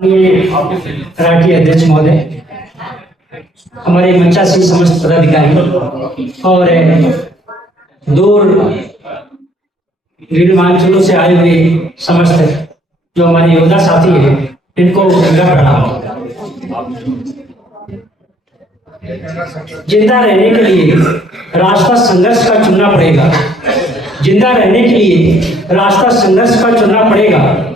राष्ट्रीय अध्यक्ष महोदय, हमारे मंचासी समस्त पदाधिकारी और दूर विभिन्न से आए हुए समस्त जो हमारे योद्धा साथी हैं, इनको मेरा प्रणाम। जिंदा रहने के लिए रास्ता संघर्ष का चुनना पड़ेगा। जिंदा रहने के लिए रास्ता संघर्ष का चुनना पड़ेगा।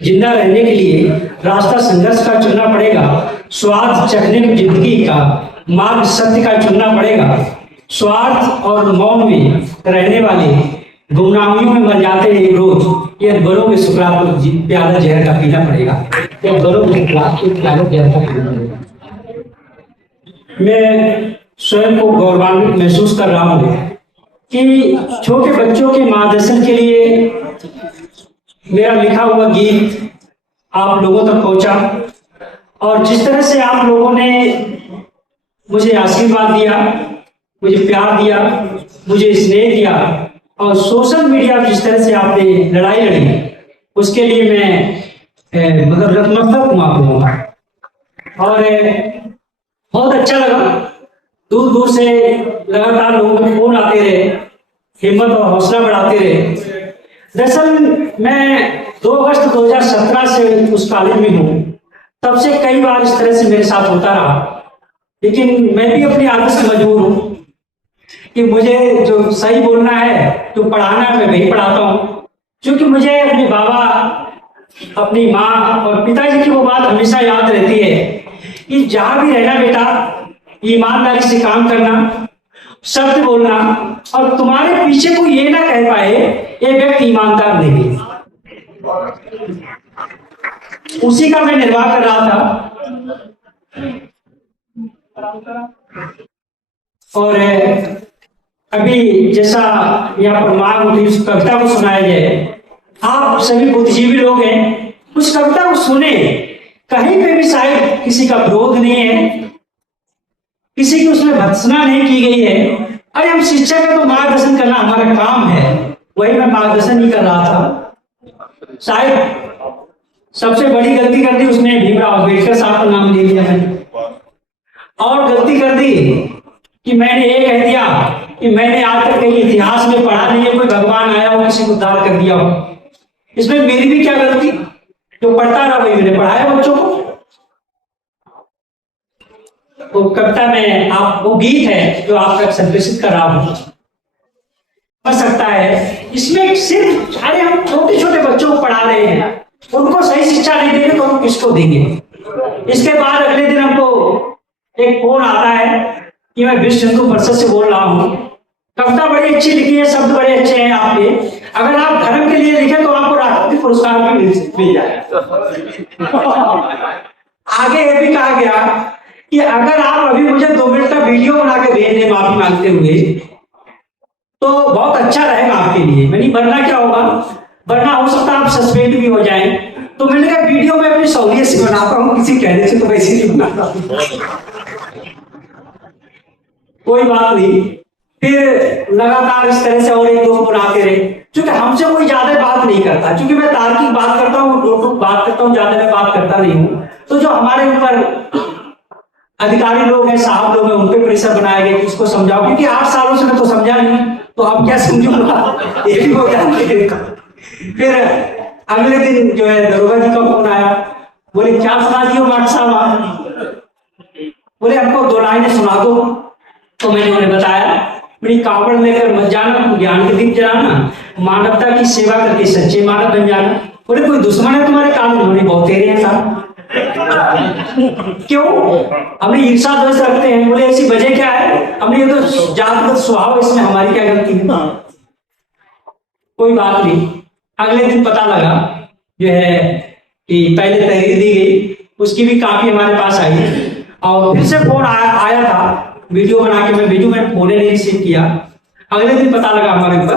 जिंदा रहने के लिए रास्ता संघर्ष का चुनना पड़ेगा। स्वार्थ चखने की जिंदगी का मार्ग सत्य का चुनना पड़ेगा। स्वार्थ और मौन में रहने वाले गुमनामियों में मर जाते हैं रोज। ये बड़ों के सुकरात को प्याला जहर का पीना पड़ेगा। ये बड़ों के प्याला जहर का पीना पड़ेगा। मैं स्वयं को गौरवान्वित महसूस कर रहा हूँ कि छोटे बच्चों के मार्गदर्शन के लिए मेरा लिखा हुआ गीत आप लोगों तक पहुंचा, और जिस तरह से आप लोगों ने मुझे आशीर्वाद दिया, मुझे प्यार दिया, मुझे स्नेह दिया, और सोशल मीडिया पर जिस तरह से आपने लड़ाई लड़ी, उसके लिए मैं मतलब नतमस्तक हूं आप लोगों का। और बहुत अच्छा लगा। दूर दूर से लगातार लोगों के फोन आते रहे, हिम्मत और हौसला बढ़ाते रहे। दरअसल मैं 2 अगस्त 2017 से उस कॉलेज में हूँ। तब से कई बार इस तरह से मेरे साथ होता रहा, लेकिन मैं भी अपनी आदत से मजबूर हूँ कि मुझे जो सही बोलना है, जो पढ़ाना है, मैं वही पढ़ाता हूँ। क्योंकि मुझे अपने बाबा, अपनी माँ और पिताजी की वो बात हमेशा याद रहती है कि जहाँ भी रहना बेटा, ईमानदारी से काम करना, सत्य बोलना, और तुम्हारे पीछे कोई ये ना कह पाए ये व्यक्ति ईमानदार नहीं है। उसी का मैं निर्वाह कर रहा था। और अभी जैसा यहाँ पर मांग उठी उस कविता को सुनाया जाए। आप सभी बुद्धिजीवी लोग हैं, उस कविता को सुने। कहीं पे भी शायद किसी का विरोध नहीं है, किसी की उसमें भर्त्सना नहीं की गई है। अरे हम शिक्षक है तो मार्गदर्शन करना हमारा काम है, वही मैं मार्गदर्शन ही कर रहा था। शायद सबसे बड़ी गलती कर दी उसने भीमराव अम्बेडकर साहब का नाम ले लिया मैंने, और गलती कर दी कि मैंने ये कह दिया कि मैंने आज तक कहीं इतिहास में पढ़ा नहीं है कोई भगवान आया हो किसी को उद्धार कर दिया हो। इसमें मेरी भी क्या गलती? जो पढ़ता रहा वही मैंने पढ़ाया बच्चों को। वो कविता में आप वो गीत है जो आप तक संप्रेषित कर रहा हूं, कर सकता है। इसमें सिर्फ अरे हम छोटे छोटे बच्चों को पढ़ा रहे हैं, उनको सही शिक्षा नहीं देंगे तो हम किसको देंगे? इसके बाद अगले दिन हमको एक फोन आता है कि मैं विश्व हिंदू परिषद से बोल रहा हूँ। कविता बड़ी अच्छी लिखी है, शब्द बड़े अच्छे हैं आपके, अगर आप धर्म के लिए लिखे तो आपको राष्ट्रपति पुरस्कार भी मिल जाएगा। आगे ये भी कहा गया कि अगर आप अभी मुझे 2 मिनट का वीडियो बना के भेज दें माफी मांगते हुए तो बहुत अच्छा रहेगा आपके लिए। मैंने वरना क्या होगा, वरना हो सकता है आप सस्पेंड भी हो जाएं। तो मैंने कहा वीडियो में अपनी सहूलियत से बनाता हूँ, किसी कहने से तो वैसे नहीं बनाता। कोई बात नहीं। फिर लगातार इस तरह से और 1-2 फोन आते रहे, क्योंकि हमसे कोई ज्यादा बात नहीं करता, क्योंकि मैं तार्किक बात करता हूँ, टोटल बात करता हूँ, ज्यादा मैं बात करता नहीं हूँ। तो जो हमारे ऊपर अधिकारी लोग हैं, साहब लोग हैं, उन पे प्रेशर बनाया गया कि इसको समझाओ, क्योंकि 8 सालों से मैं तो समझा नहीं, तो अब क्या समझूंगा, ये भी हो गया। फिर अगले दिन जो है दरोगा जी का फोन आया, बोले क्या सुना दियो माट साहब? बोले हमको 2 लाइनें सुना दो। तो मैंने उन्हें बताया, मेरी कावड़ लेकर मत जाना, ज्ञान के दीप जलाना, मानवता की सेवा करके सच्चे मानव बन जाना। बोले कोई दुश्मन है तुम्हारे काम? उन्होंने बहुत तेरे हैं साहब। क्यों? हमें ईर्षा द्वेष रखते हैं। बोले ऐसी वजह क्या है? हमने ये तो जातगत स्वभाव, इसमें हमारी क्या गलती है? कोई बात नहीं। अगले दिन पता लगा जो है कि पहले तहरीर दी गई, उसकी भी काफी हमारे पास आई, और फिर से फोन आया था वीडियो बना के मैं भेजू, मैं फोन नहीं रिसीव किया। अगले दिन पता लगा हमारे ऊपर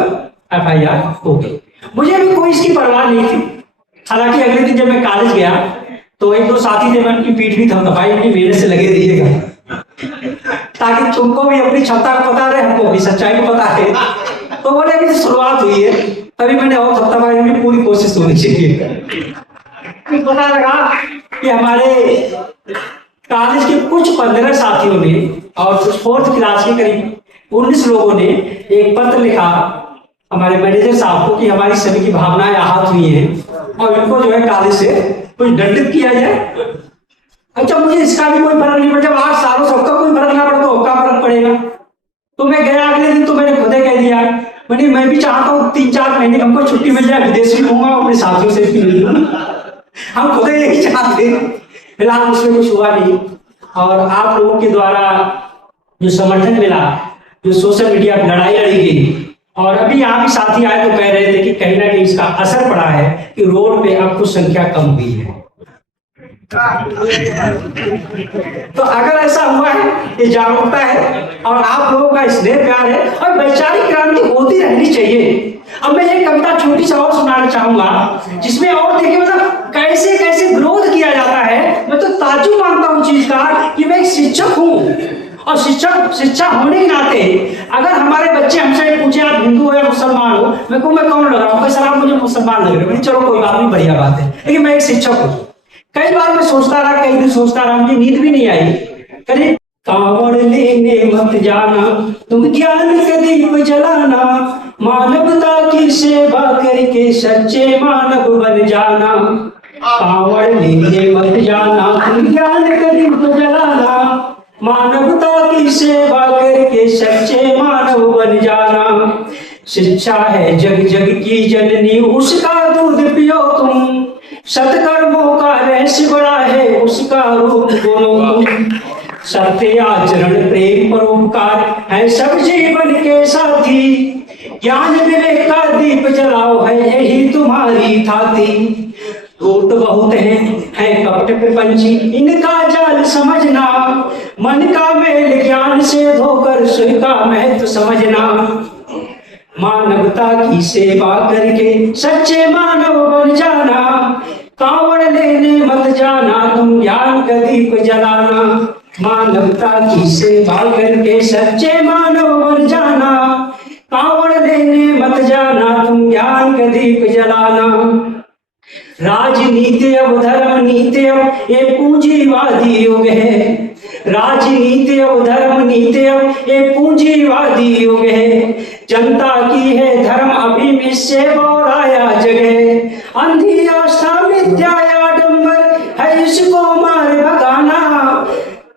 FIR हो गई। मुझे भी कोई इसकी परवाह नहीं थी। हालांकि अगले दिन जब मैं कॉलेज गया तो 1-2 साथी थे, मैं उनकी पीठ भी था, भाई अपनी मेहनत से लगे रहिएगा ताकि तुमको भी अपनी क्षमता को पता रहे, हमको भी सच्चाई को पता है। तो बोले अभी तो शुरुआत हुई है, अभी मैंने और थपथपाने में पूरी कोशिश होनी चाहिए। पता लगा कि हमारे कॉलेज के कुछ 15 साथियों ने और कुछ 4th क्लास के करीब 19 लोगों ने एक पत्र लिखा हमारे मैनेजर साहब को कि हमारी सभी की भावनाएं आहत हुई हैं और इनको जो है कॉलेज से कुछ दंडित किया जाए। अच्छा, मुझे इसका भी कोई फर्क नहीं पड़ा, जब 8 सालों सबका कोई फर्क ना पड़ा तो क्या फर्क पड़ेगा। तो मैं गया अगले दिन, तो मैंने खुद कह दिया, मैं भी चाहता हूँ 3-4 महीने हमको छुट्टी मिल जाए, विदेश भी घूमा अपने साथियों से भी मिल लूं। हम खुद यही चाहते हैं। फिलहाल उसमें कुछ हुआ नहीं, और आप लोगों के द्वारा जो समर्थन मिला, जो सोशल मीडिया पर लड़ाई लड़ी गई, और अभी यहाँ भी साथी आए तो कह रहे थे कि कहीं ना कहीं इसका असर पड़ा है कि रोड पे अब कुछ संख्या कम हुई है। तो अगर ऐसा हुआ है, ये जागरूकता है और आप लोगों का स्नेह प्यार है, और वैचारिक क्रांति होती रहनी चाहिए। अब मैं ये कविता छोटी सा और सुनाना चाहूंगा, जिसमें और देखिए मतलब कैसे कैसे विरोध किया जाता है। मैं तो ताज्जुब मानता हूँ चीज का कि मैं एक शिक्षक हूँ, और शिक्षा होने के नाते अगर हमारे बच्चे हमसे पूछे आप हिंदू हो या मुसलमान हो, मैं कहूँ मैं कौन लग रहा हूँ, सर आप मुझे मुसलमान लग रहे हो। चलो कोई बात नहीं, बढ़िया बात है, लेकिन मैं एक शिक्षक हूँ। कई बार मैं सोचता रहा, कई दिन सोचता रहा, मुझे नींद भी नहीं आई। करीब कांवड़ लेने मत जाना, तुम ज्ञान के दीप जलाना, मानवता की सेवा करके सच्चे मानव बन जाना। कांवड़ लेने मत जाना, तुम ज्ञान के दीप जलाना, मानवता की सेवा करके सच्चे मानव बन जाना। शिक्षा है जग जग की जननी, उसका दूध पियो तुम, सत्कर्मों का रहस्य बड़ा है, उसका रूप बोलो तुम। सत्य आचरण प्रेम परोपकार है सब जीवन के साथी, ज्ञान विवेक का दीप जलाओ है यही तुम्हारी थाती। टूट बहुत है कपट प्रपंची, इनका जाल समझना, मन का मेल ज्ञान से धोकर सुख का महत्व समझना। मानवता की सेवा करके सच्चे मानव बन जाना, कांवड़ लेने मत जाना, तुम ज्ञान का दीप जलाना। मानवता की सेवा करके सच्चे मानव बन जाना, कांवड़ लेने मत जाना, तुम ज्ञान का दीप जलाना। राजनीति अब धर्म नीति अब ये पूंजीवादी युग है, राजनीति अब धर्म नीति अब ये पूंजीवादी युग है। जनता की है धर्म अभी इससे बौराया जगह, अंधी आस्था मिथ्या आडंबर है इसको मार भगाना।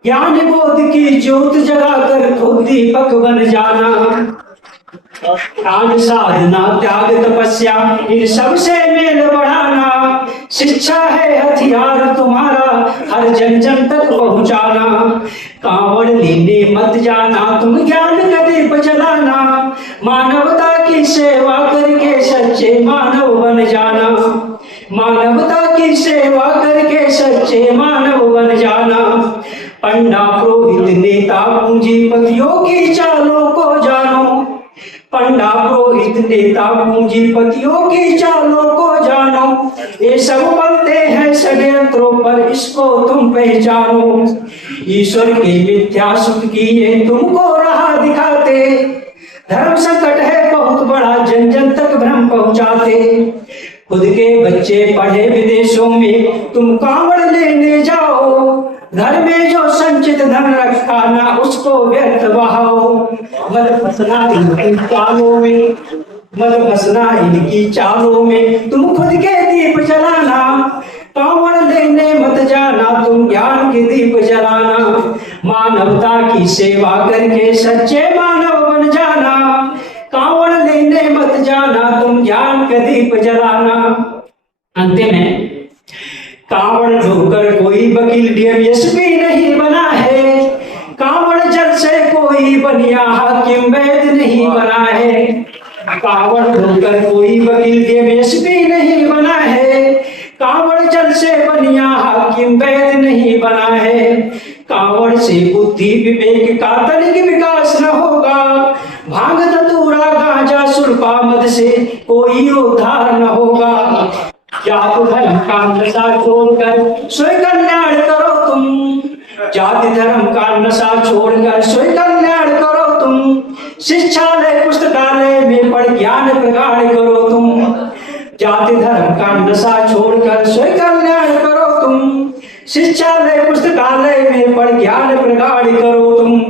ज्ञान बोध की ज्योत जगाकर खुद दीपक बन जाना। ज्ञान साधना त्याग तपस्या इन सबसे मेल बढ़ाना, शिक्षा है हथियार तुम्हारा हर जन जन तक पहुंचाना। कांवड़ लेने मत जाना, तुम ज्ञान का दीप जलाना, मानवता की सेवा करके सच्चे मानव बन जाना। मानवता की सेवा करके सच्चे मानव बन जाना। पंडा पुरोहित नेता पूंजीपतियों की चालों को जानो, पंडा पुरोहित नेता पूंजीपतियों की चालों को जानो। ये सब बनते हैं षड्यंत्रों पर, इसको तुम पहचानो। ईश्वर के मिथ्या सुख की ये तुमको राह दिखाते, धर्म संकट है बहुत बड़ा जन जन तक भ्रम पहुंचाते। खुद के बच्चे पढ़े विदेशों में तुम कांवड़ लेने जाओ, घर में जो संचित धन रखा ना उसको व्यर्थ बहाओ। मत फंसना इनकी चालों में, मत फंसना इनकी चालों में, तुम खुद के दीप जलाना। कांवड़ लेने मत जाना, तुम ज्ञान के दीप जलाना। मानवता की सेवा करके सच्चे मानव बन जाना। कांवड़ लेने मत जाना, तुम ज्ञान का दीप जलाना। अंतिम है, कांवड़ ढोकर कोई वकील डीएमएसपी नहीं बना है, कांवड़ जल से कोई बनिया हाकिम वैद नहीं बना है। कांवड़ ढोकर कोई वकील डीएमएसपी नहीं बना है, कांवड़ जल से बनिया हाकिम वैद नहीं बना है। कांवड़ से बुद्धि विवेक का तनिक विकास न होगा, भांग धतूरा गांजा सुरपा मद से कोई उद्धार न होगा। जात धर्म का नशा छोड़कर स्वयं कल्याण करो तुम, जाति धर्म का नशा छोड़कर स्वयं कल्याण करो तुम। शिक्षालय पुस्तकालय में पढ़ ज्ञान प्रगाढ़ करो तुम, जाति धर्म का नशा छोड़कर स्वयं कल्याण करो तुम। शिक्षालय पुस्तकालय में पढ़ ज्ञान प्रगाढ़ करो तुम,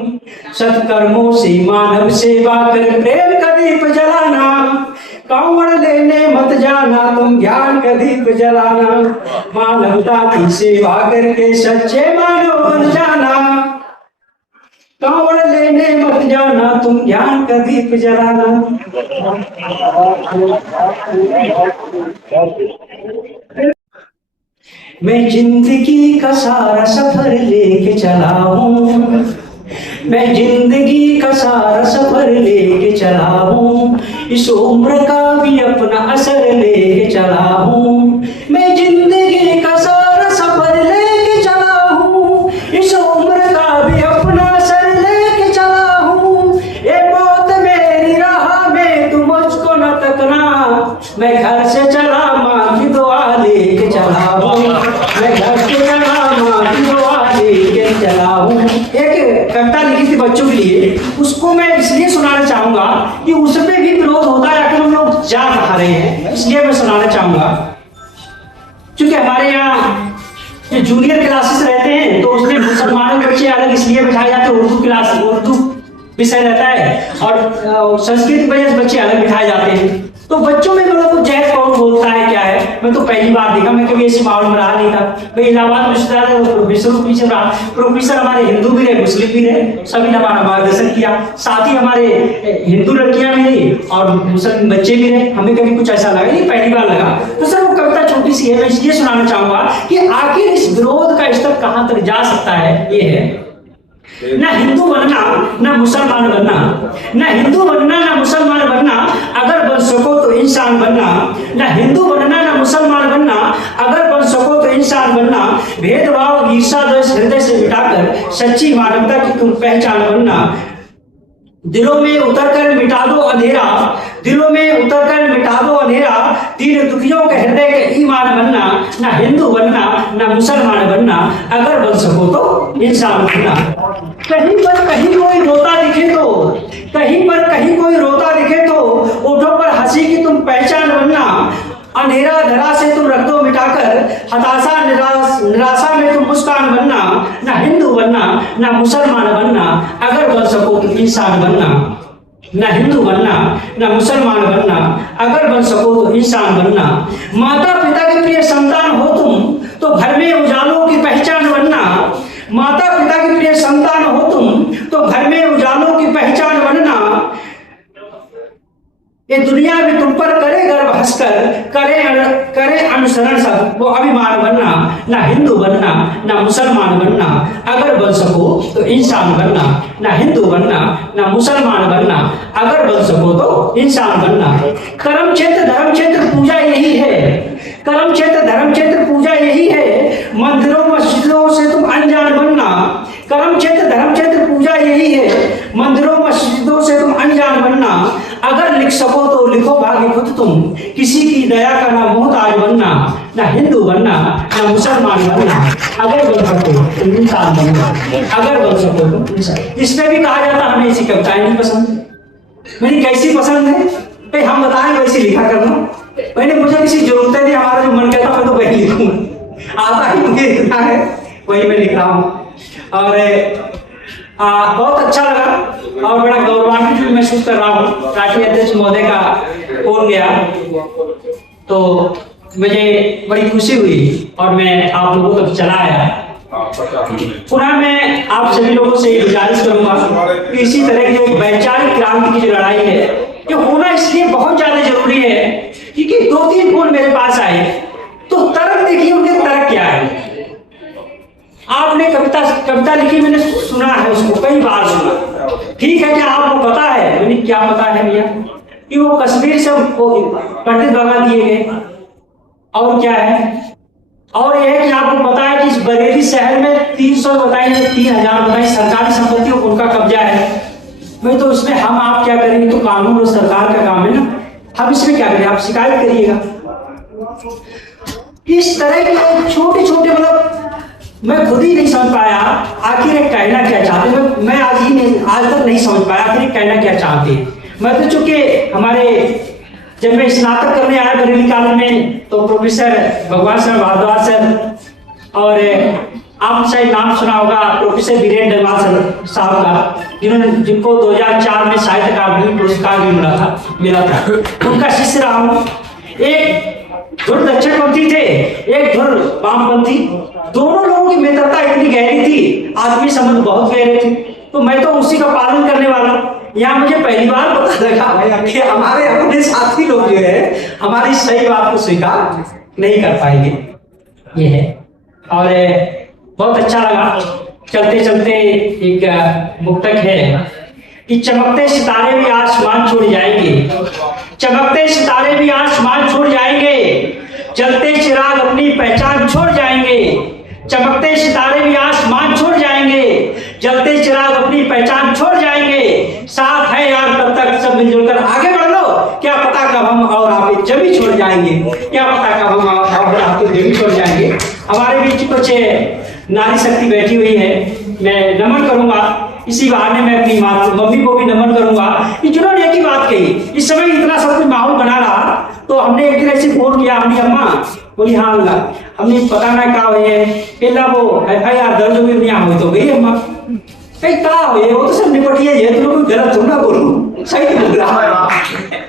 सत्कर्मों से मानव सेवा कर प्रेम का दीप जलाना। कांवड़ लेने मत जाना तुम, ज्ञान का दीप जलाना। मानवता की सेवा करके सच्चे मानव बन जाना। कांवड़ लेने मत जाना तुम, ज्ञान का दीप जलाना। मैं जिंदगी का सारा सफर लेके चला हूँ, मैं जिंदगी का सारा सफर लेके चला हूँ, इस उम्र का भी अपना असर लेके चला हूँ। मैं जिंदगी का सारा सफर लेके चला हूँ, इस उम्र का भी अपना असर लेके चला हूँ। ये मौत मेरी राह में तुम मुझको न तकना, मैं घर से चला माँ की दुआ लेके चला हूँ, मैं घर से चला माँ की दुआ लेके चला हूँ। एक कविता लिखी थी बच्चों के लिए, उसको मैं इसलिए सुनाना चाहूंगा कि उसपे भी विरोध होता है आखिर हम लोग जा कहा रहे हैं, इसलिए मैं सुनाना चाहूंगा। क्योंकि हमारे यहाँ जो जूनियर क्लासेस रहते हैं तो उसमें मुसलमानों के बच्चे अलग इसलिए बिठाए जाते हैं, उर्दू क्लास उर्दू विषय रहता है, और संस्कृत वजह से बच्चे अलग बिठाए जाते हैं। तो बच्चों में मतलब जैक कौन बोलता है क्या है, मैं तो पहली बार देखा, मैं कभी ऐसे माहौल में रहा नहीं था। भाई इलाहाबाद विश्वविद्यालय प्रोफेसर हमारे हिंदू भी रहे, मुस्लिम भी रहे, सभी ने हमारा मार्गदर्शन किया। साथ ही हमारे हिंदू लड़कियां भी रही और मुस्लिम बच्चे भी रहे, हमें कभी कुछ ऐसा लगा नहीं, पहली बार लगा। तो सर वो कविता छोटी सी है, मैं इसलिए सुनाना चाहूंगा कि आखिर इस विरोध का स्तर कहां तक जा सकता है। ये है ना हिंदू बनना ना मुसलमान बनना, ना हिंदू बनना ना मुसलमान बनना, अगर बन सको तो इंसान बनना। ना हिंदू बनना ना मुसलमान बनना, अगर बन सको तो इंसान बनना। भेदभाव ईर्ष्या द्वेष हृदय से मिटाकर सच्ची मानवता की तुम पहचान बनना। दिलों में उतरकर मिटा दो अंधेरा, दिलों में उतरकर मिटा दो अंधेरा, दीन दुखियों के हृदय के ईमान बनना। ना हिंदू बनना ना मुसलमान बनना, अगर बन सको तो इंसान बनना। कहीं पर कहीं कोई रोता दिखे तो, कहीं पर कहीं कोई रोता दिखे तो, ओठों पर हंसी की तुम पहचान बनना। अंधेरा धरा से तुम रख दो मिटाकर, हताशा निराशा में तुम मुस्कान बनना। ना हिंदू बनना ना मुसलमान बनना, अगर बन सको तो इंसान बनना। ना हिंदू बनना ना मुसलमान बनना, अगर बन सको तो इंसान बनना। माता पिता के प्रिय संतान हो तुम तो घर में उजालों की पहचान बनना। माता पिता के प्रिय संतान हो तुम तो घर में उजालों की पहचान बनना। ये दुनिया भी तुम पर करे गर्व हंसकर, करे अनुसरण सब वो अभिमान बनना। ना हिंदू बनना ना मुसलमान बनना, अगर बन सको तो इंसान बनना। ना हिंदू बनना ना मुसलमान बनना, अगर बन सको तो इंसान बनना। कर्म क्षेत्र धर्म क्षेत्र पूजा यही है, कर्म क्षेत्र धर्म क्षेत्र पूजा यही है, मंदिरों मस्जिदों से तुम अनजान बनना। कर्म क्षेत्र धर्म क्षेत्र पूजा यही है, मंदिरों मस्जिदों से तुम अनजान बनना। अगर लिख सको तो लिखो भाग्य खुद तुम, किसी की दया का ना मोहताज बनना। ना हिंदू बनना ना मुसलमान बनना, अगर बन सको तो इंसान बनना। अगर बन सको तो इंसान। इसमें भी कहा जाता हमें ऐसी कविताएं नहीं पसंद। मेरी कैसी पसंद है भाई हम बताएं, वैसी लिखा करना। मैंने मुझे किसी जरूरत नहीं, हमारा जो मन कहता मैं तो वही लिखूं, आता ही मुझे लिखना है वही मैं लिख रहा हूँ। और बहुत अच्छा लगा और बड़ा गौरवान्वित भी महसूस कर रहा हूँ। राष्ट्रीय अध्यक्ष महोदय का फोन गया तो मुझे बड़ी खुशी हुई और मैं आप लोगों तक चला आया। पुनः मैं आप सभी लोगों से गुजारिश करूंगा कि इसी तरह की वैचारिक क्रांति की जो लड़ाई है ये होना इसलिए बहुत ज्यादा जरूरी है क्योंकि 2-3 फोन मेरे पास आए तो तर्क देखिए उनके तर्क क्या है। आपने कविता लिखी, मैंने सुना है उसको कई बार सुना। ठीक है, क्या आपको पता है? मैंने क्या पता है भैया कि वो कश्मीर से पंडित भगा दिए गए। और क्या है? और यह है कि आपको पता है कि इस बरेली शहर में 300 बताइए 3000 बताइए सरकारी संपत्ति उनका कब्जा है। मैं तो इसमें हम आप क्या करेंगे, तो कानून और सरकार का काम है ना, हम इसमें क्या करें, आप शिकायत करिएगा। इस तरह के छोटे छोटे मतलब मैं खुद ही नहीं समझ पाया आखिर ये कहना क्या चाहते। मैं आज तक नहीं समझ पाया आखिर ये कहना क्या चाहते। मैं तो चूंकि हमारे जब मैं स्नातक करने आया बरेली कॉलेज में तो प्रोफेसर भगवान सर भारद्वाज सर और आप शायद नाम सुना होगा प्रोफेसर वीरेंद्र डलवाल सर साहब का, जिनको 2004 में साहित्य अकादमी पुरस्कार भी मिला था। उनका शिष्य रहा हूँ। एक धुर दक्षिणपंथी थे, एक धुर वामपंथी। दोनों लोगों की मित्रता इतनी गहरी थी, आदमी संबंध बहुत गहरे थे। तो मैं तो उसी का पालन करने वाला। यहाँ मुझे पहली बार पता लगा कि हमारे अपने साथी लोग जो है हमारी सही बात को स्वीकार नहीं कर पाएंगे। ये है और बहुत अच्छा लगा। चलते चलते एक मुक्तक है कि चमकते सितारे भी आसमान छोड़ जाएंगे, चमकते सितारे भी आसमान छोड़ जाएंगे, जलते चिराग अपनी पहचान छोड़ जाएंगे। चमकते सितारे भी आसमान छोड़ जाएंगे, जलते चिराग अपनी पहचान छोड़ जाएंगे। साथ है यार तब तक सब मिलजुल कर आगे बढ़ लो, क्या पता कब हम और आप जमी छोड़ जाएंगे, क्या पता कब हम और आप जमी छोड़ जाएंगे। हमारे बीच कुछ नारी शक्ति बैठी हुई है, मैं नमन करूंगा। इसी बहाने मैं अपनी मम्मी को भी नमन करूंगा कि जिन्होंने एक ही बात कही। इस समय इतना सब कुछ माहौल बना रहा तो हमने एक दिन ऐसे फोन किया, हमने अम्मा बोली हाँ अल्लाह, हमने पता ना क्या हुई है पहला वो FIR दर्ज हुई नहीं हुई तो गई अम्मा कहीं क्या हुई वो तो सब निपटिए है, तुम लोग गलत थोड़ा बोलूं, सही बोल रहा है।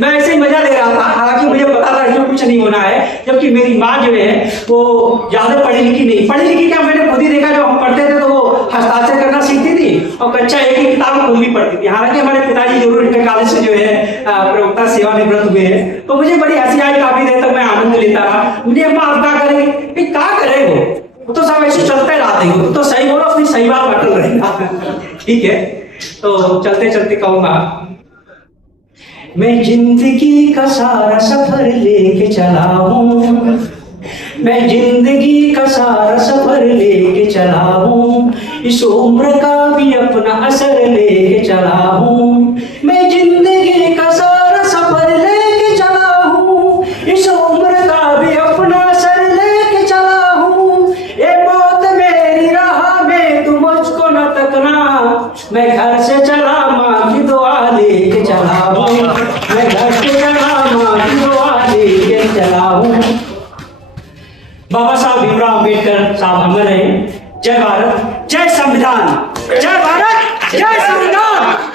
मैं ऐसे ही मजा ले रहा था, हालांकि मुझे पता था इसमें कुछ नहीं होना है। जबकि मेरी माँ जो है वो ज्यादा पढ़ी लिखी नहीं, पढ़ी लिखी क्या मैंने खुद ही देखा, जब हम पढ़ते थे तो वो हस्ताक्षर करना सीखती थी और कक्षा एक ही किताब खुद भी पढ़ती थी। हालांकि हमारे पिताजी जरूर इंटर कॉलेज से जो है प्रवक्ता सेवानिवृत्त हुए हैं। तो मुझे बड़ी हंसी आई, काफी देर तक मैं आनंद लेता रहा। मुझे अम्मा आप क्या करेंगे, क्या करे वो तो सब ऐसे चलते रहते हो, तो सही बोलो, अपनी सही बात अटल रहेगा। ठीक है, तो चलते चलते कहूंगा, मैं जिंदगी का सारा सफर लेके चला हूँ, मैं जिंदगी का सारा सफर लेके चला हूँ, इस उम्र का भी अपना असर लेके चला हूँ। मैं जिंदगी का सारा सफर लेके चला हूँ, इस उम्र का भी अपना असर लेके चला हूँ। ये मौत मेरी राह में तुम मुझको न तकना, मैं घर से चला माँ की दुआ लेके चला हूँ, मैं घर से चला माँ की दुआ लेके चला हूँ। बाबा साहब भीमराव अम्बेडकर साहब अमर रहे। जय भारत, जय संविधान, जय भारत, जय संविधान।